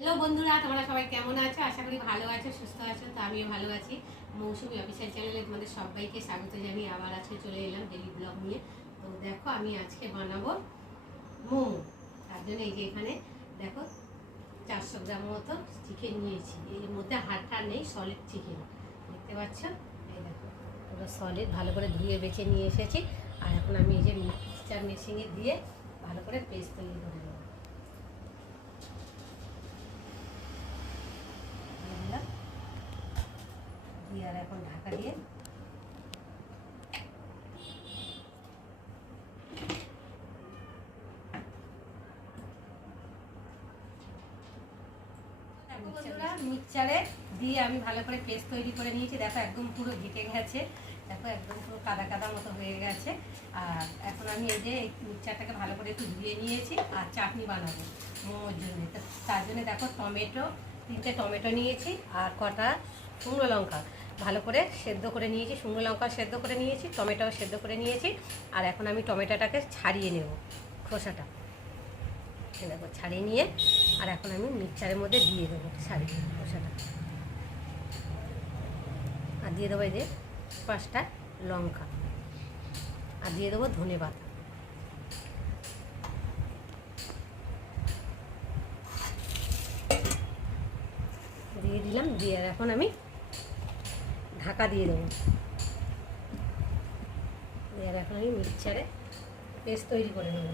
Hello বন্ধুরা, তোমরা সবাই কেমন আছো? আশা করি ভালো আছো, সুস্থ আছো। তো আমিও ভালো আছি। মৌসুমি অফিসিয়াল চ্যানেলে তোমাদের সবাইকে স্বাগত জানিয়ে আবার আজকে চলে এলাম ডেলি ব্লগ নিয়ে। তো দেখো, আমি আজকে বানাবো মোমো। তার জন্য এই যে এখানে দেখো 400 গ্রাম মতো চিকেন নিয়েছি। এর মধ্যে হাড়টা নেই, সলিড চিকেন দেখতে পাচ্ছ। এই দেখো পুরো সলিড, ভালো করে ধুয়ে বেছে নিয়ে এসেছি। আর এখন আমি এই যে মিক্সচার মেশিনে দিয়ে ভালো করে পেস্ট তৈরি করে নেবো। দিয়ে আর এখন ঢাকা দিয়ে মিক্সচারে দিয়ে আমি ভালো করে পেস্ট তৈরি করে নিয়েছি। দেখো একদম পুরো ঘেটে গেছে, দেখো একদম পুরো কাদা কাদা মতো হয়ে গেছে। আর এখন আমি এই যে মিক্সচারটাকে ভালো করে একটু ধুয়ে নিয়েছি আর চাটনি বানাবো মোমোর জন্য। তো তার জন্য দেখো তিনটে টমেটো নিয়েছি আর কটা শুকনো লঙ্কা ভালো করে সেদ্ধ করে নিয়েছি। শুকনো লঙ্কা সেদ্ধ করে নিয়েছি, টমেটোও সেদ্ধ করে নিয়েছি। আর এখন আমি টমেটোটাকে ছাড়িয়ে নেব, খোসাটা দেখো ছাড়িয়ে নিয়ে আর এখন আমি মিক্সচারের মধ্যে দিয়ে দেবো ছাড়িয়ে খোসাটা। আর দিয়ে দেবো এই যে 5টা লঙ্কা, আর দিয়ে দেবো ধনেপাতা। দিয়ে দিলাম, দিয়ে আর এখন আমি ঢাকা দিয়ে দেবো। দিয়ে আর এখন আমি মিক্সচারে পেস্ট তৈরি করে নেব,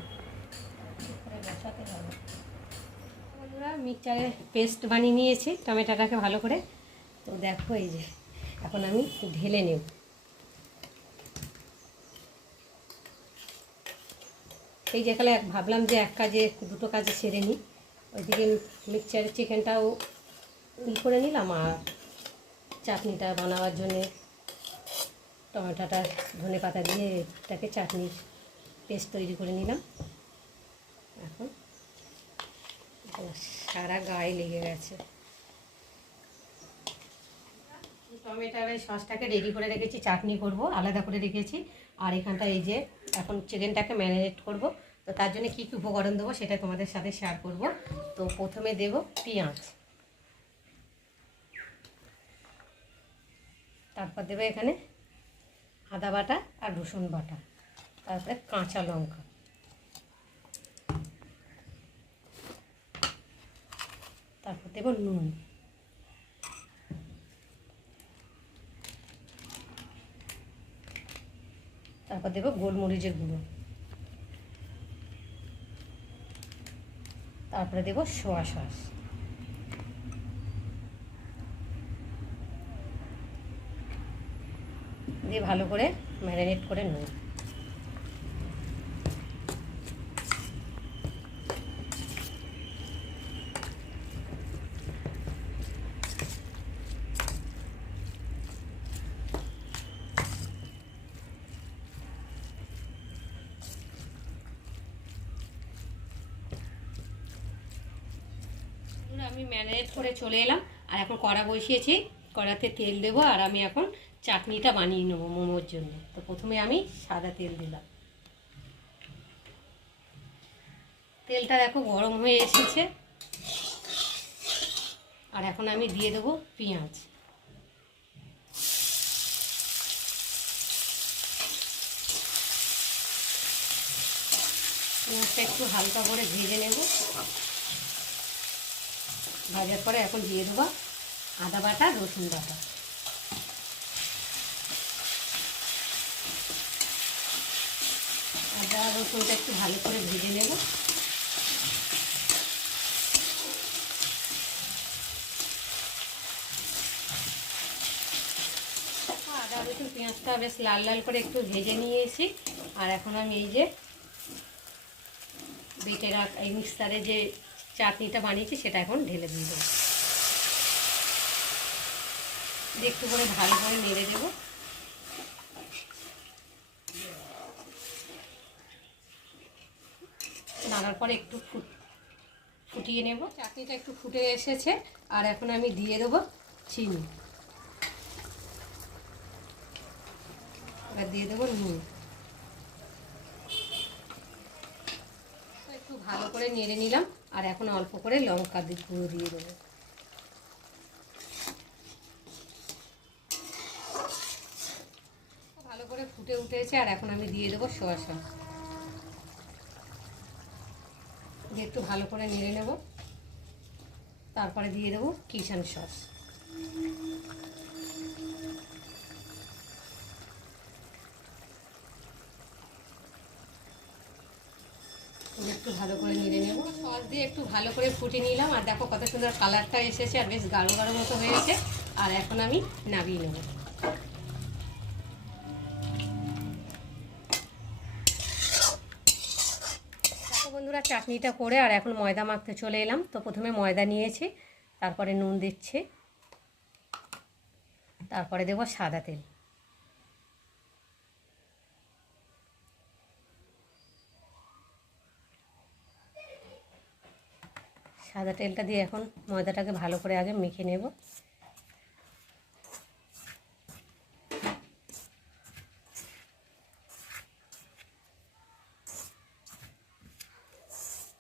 বসাতে হবে। মিক্সচারে পেস্ট বানিয়ে নিয়েছি টমেটোটাকে ভালো করে। তো দেখো এই যে এখন আমি ঢেলে নেব। এই যে কালে ভাবলাম যে এক কাজে দুটো কাজে সেরে নিই, ওইদিকে মিক্সচারের চিকেনটাও করে নিলাম আর চাটনিটা বানাবার জন্যে টমেটোটা ধনেপাতা দিয়ে এটাকে চাটনি পেস্ট তৈরি করে নিলাম। এখন সারা গায়ে লেগে গেছে। টমেটোর এই সসটাকে রেডি করে রেখেছি, চাটনি করব আলাদা করে রেখেছি। আর এখানটা এই যে এখন চিকেনটাকে ম্যারিনেট করব। তো তার জন্য কী কী উপকরণ দেবো সেটা তোমাদের সাথে শেয়ার করব। তো প্রথমে দেব পেঁয়াজ, তারপর দেবো এখানে আদা বাটা আর রসুন বাটা, তারপরে কাঁচা লঙ্কা, তারপর দেবো নুন, তারপর দেবো গোলমরিচের গুঁড়ো, তারপরে দেবো সোয়া সস। দিয়ে ভালো করে ম্যারিনেট করে নেব। আমি ম্যারিনেট করে চলে এলাম আর এখন কড়া বসিয়েছি, কড়াতে তেল দেবো আর আমি এখন চাটনিটা বানিয়ে নেবো মোমোর জন্য। তো প্রথমে আমি সাদা তেল দিলাম, তেলটা দেখো গরম হয়ে এসেছে। আর এখন আমি দিয়ে দেবো পেঁয়াজ, পেঁয়াজটা একটু হালকা করে ভেজে নেব। ভাজার পরে এখন দিয়ে দেবো আদা বাটা রসুন বাটা। আদা রসুনটা একটু ভালো করে ভেজে নেব। আদা রসুন পেঁয়াজটা বেশ লাল লাল করে একটু ভেজে নিয়েছি। আর এখন আমি এই যে বেটে এই মিক্সচারে যে চাটনিটা বানিয়েছি সেটা এখন ঢেলে দিয়ে দেবো। একটু করে ভালো করে নেড়ে দেবো। নাড়ার পরে একটু ফুটিয়ে নেব। চাটনিটা একটু ফুটে এসেছে আর এখন আমি দিয়ে দেবো চিনি, এবার দিয়ে দেবো নুন। একটু ভালো করে নেড়ে নিলাম আর এখন অল্প করে লঙ্কা গুঁড়ো দিয়ে দেবো। ভালো করে ফুটে উঠেছে আর এখন আমি দিয়ে দেবো সোয়া সস। দিয়ে একটু ভালো করে নেড়ে নেব, তারপরে দিয়ে দেবো কিচেন সস। একটু ভালো করে নেড়ে নেব, সস দিয়ে একটু ভালো করে ফুটে নিলাম। আর দেখো কত সুন্দর কালারটা এসেছে আর বেশ গাঢ় গাঢ় মতো হয়েছে। আর এখন আমি নামিয়ে নেব। দেখো বন্ধুরা চাটনিটা করে আর এখন ময়দা মাখতে চলে এলাম। তো প্রথমে ময়দা নিয়েছি, তারপরে নুন দিচ্ছি, তারপরে দেবো সাদা তেল। সাদা তেলটা দিয়ে এখন ময়দাটাকে ভালো করে আগে মেখে নেব।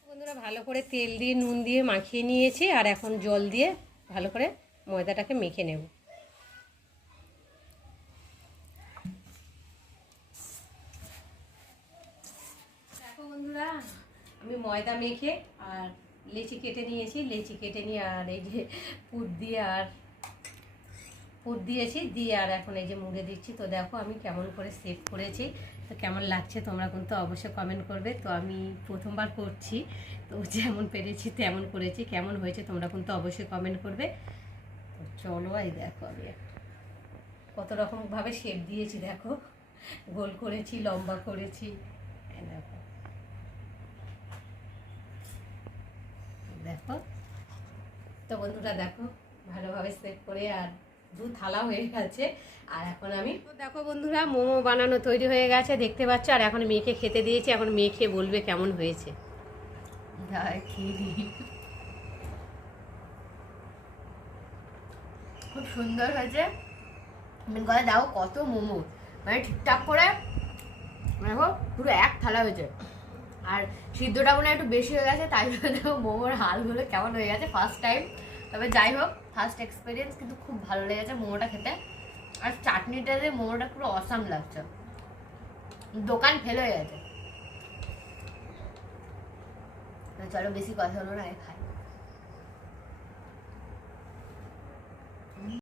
বন্ধুরা ভালো করে তেল দিয়ে নুন দিয়ে মাখিয়ে নিয়েছি আর এখন জল দিয়ে ভালো করে ময়দাটাকে মেখে নেব। দেখো বন্ধুরা আমি ময়দা মেখে আর লেচি কেটে নিয়েছি, লেচি কেটে নিয়ে আর এই যে পুর দিয়েছি দিয়ে আর এখন এই যে মুড়ে দিচ্ছি। তো দেখো আমি কেমন করে সেভ করেছি, তো কেমন লাগছে তোমরা কিন্তু অবশ্যই কমেন্ট করবে। তো আমি প্রথমবার করছি, তো যেমন পেরেছি তেমন করেছি, কেমন হয়েছে তোমরা কিন্তু অবশ্যই কমেন্ট করবে। তো চলো এই দেখো আমি কত রকমভাবে শেপ দিয়েছি, দেখো গোল করেছি, লম্বা করেছি, দেখো দেখো। তো বন্ধুরা দেখো ভালোভাবে সেভ করে আর দু থালা হয়ে গেছে। আর এখন আমি দেখো বন্ধুরা মোমো বানানো তৈরি হয়ে গেছে দেখতে পাচ্ছ। আর এখন মেয়েকে খেতে দিয়েছি, এখন মেয়ে খেয়ে বলবে কেমন হয়েছে। খুব সুন্দর হয়েছে। কথা দেখো কত মোমো, মানে ঠিকঠাক করে দেখো পুরো এক থালা হয়েছে। আর সিদ্ধটা মনে একটু বেশি হয়ে গেছে, তাই জন্য দেখো মোমোর হালগুলো কেমন হয়ে গেছে ফার্স্ট টাইম। তবে যাই হোক ফার্স্ট এক্সপিরিয়েন্স, কিন্তু খুব ভালো লেগেছে মোমোটা খেতে। আর চাটনিটা দিয়ে মোমোটা পুরো অসাম লাগছে, দোকান ফেল হয়ে গেছে। চলো বেশি কথা হলো না, খাই।